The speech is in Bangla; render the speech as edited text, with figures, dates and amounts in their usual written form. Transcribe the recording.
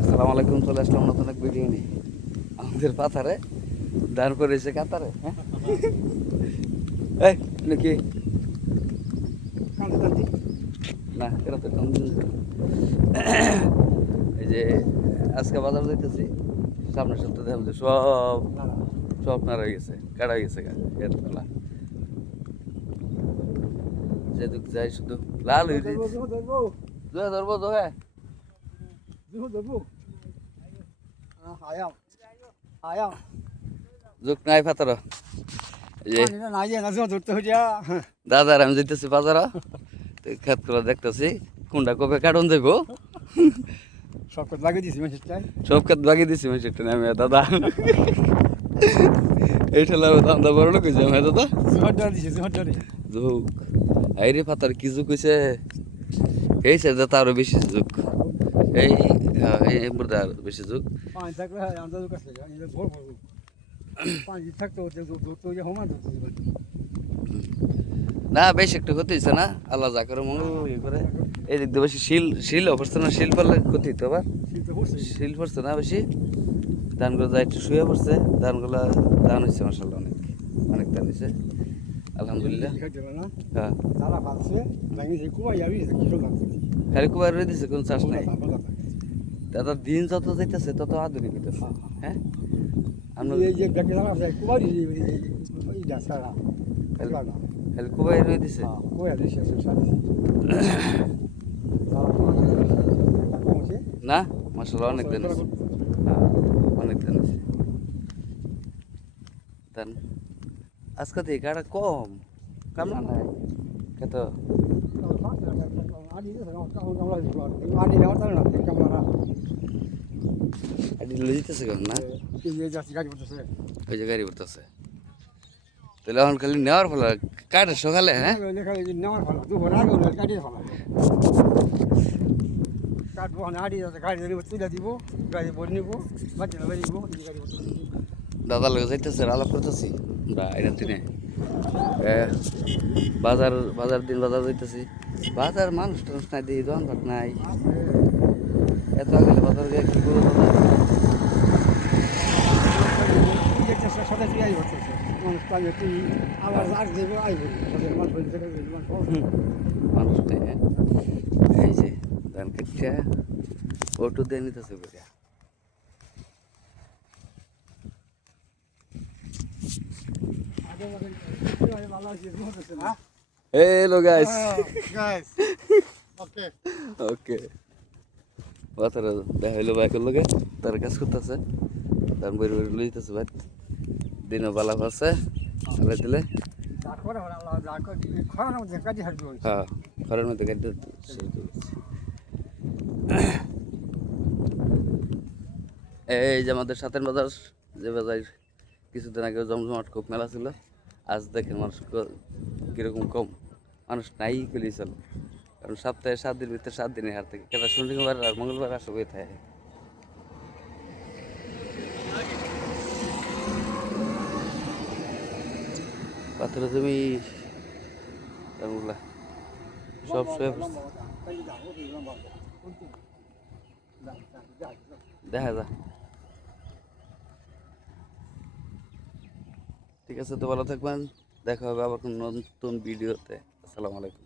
আসসালামু আলাইকুম, চলে আসলাম নতুন এক ভিডিও নিয়ে। আমাদের পাথারে দাঁড় করেছে কাতারে। হ্যাঁ এই নাকি না এরা তো কম দিন। এই যে আজকে বাজার যাইতেছি, সামনের সপ্তাহে দেখলাম যে সব সব নাড়া হয়ে গেছে, কাটা হয়ে গেছে এতলা, যেদিক যাই শুধু লাল হয়ে গেছে। জোয়া ধরবো জোয়া যোগ নাই পাতার। এই যে দাদার আমি যেতেছি বাজার, খেত করে দেখতেছি কোনটা কবে কাটন দেবো। সব কথা লাগিয়ে দিছি মেসেজটাই। সব খেত বাগিয়ে দিছি আমি সেটা আমি দাদা এই ঠেলা দান্দা বড় লোক হয়েছে আমি দাদা জোহরদার দিছে জোহরদারে। ঝুঁক আইরে পাতার কি ঝুঁক হয়েছে, এই সাইডে তো আরো বেশি ঝুঁক, এই এই মুর্দা আরো বেশি ঝুঁক। পানি থাকলে আন্দাজ কাছে ভোর ভোর পানি থাকতে হচ্ছে ধরতে হচ্ছে হোমা ধরতে হবে। না বেশ একটু ক্ষতি হয়েছে না, আল্লাহ যা করে মঙ্গল ইয়ে করে। এই দিক দিয়ে বেশি শিল শিল অবস্থা না, শিল পারলে ক্ষতি হতো আবার। শীত পড়ছে শিল পড়ছে না বেশি, ধানগুলো যা একটু শুয়ে পড়ছে, ধানগুলো ধান হয়েছে মাসাল্লাহ অনেক অনেক ধান হয়েছে আলহামদুলিল্লাহ। না হ্যাঁ তারা ভাবছে জানি যে কুয়া যাবি কিরো লাগছে খালি কুবার রয়ে দিছে, কোনো চাষ নাই। দাদা দিন যত যাইতেছে তত আধুনিক হইতেছে। হ্যাঁ আমরা এই যে ব্যাকে জানা আছে কুয়া দিছে এই দাসারা খালি কুবাই রয়ে দিছে। কুয়া দিছে সারি না মাসাল্লাহ অনেক ধান হয়েছে। হ্যাঁ অনেক ধান হয়েছে ধান। আজকে থেকে কাটা কম, কামলা নাই কত আইডি লই দিতেছে কেন না, ওই যে গাড়ি উঠতেছে। তাহলে এখন খালি নেওয়ার ফলে কাটে সকালে। হ্যাঁ দাদার লোক যাইতেছে, আলাপ করতেছি আমরা এটা দিনে। বাজার বাজার দিন বাজার যাইতেছি, বাজার মানুষ টানুষ নাই, দিই দোকানপাট নাই। এত আগে বাজার গিয়ে কি করবো দাদা। মানুষ নেই। হ্যাঁ এই যে ধান কাটটা অটো দিয়ে নিতেছে করে। Hello guys. ওকে বাতারা দেখা হইলো বাইকের লগে, তার কাজ করতেছে, তার বই বই লইতেছে ভাই। দিনও বালা আছে আলাই দিলে। হ্যাঁ ঘরের মধ্যে গাড়ি শুরু করেছি। এই যে আমাদের সাতের বাজার, যে বাজার কিছুদিন আগে জমজমাট খুব মেলা ছিল, আজ দেখেন মানুষ কীরকম কম, মানুষ নাই পেলেই চল। কারণ সপ্তাহে 7 দিন ভিতরে 7 দিনের হার থেকে কেন শনিবার আর মঙ্গলবার আসা হয়ে থাকে। পাথরের জমি সব শুয়ে পড়ছে, দেখা যা। ঠিক আছে, তো ভালো থাকবেন, দেখা হবে আবার কোনো নতুন ভিডিওতে। আসসালামু আলাইকুম।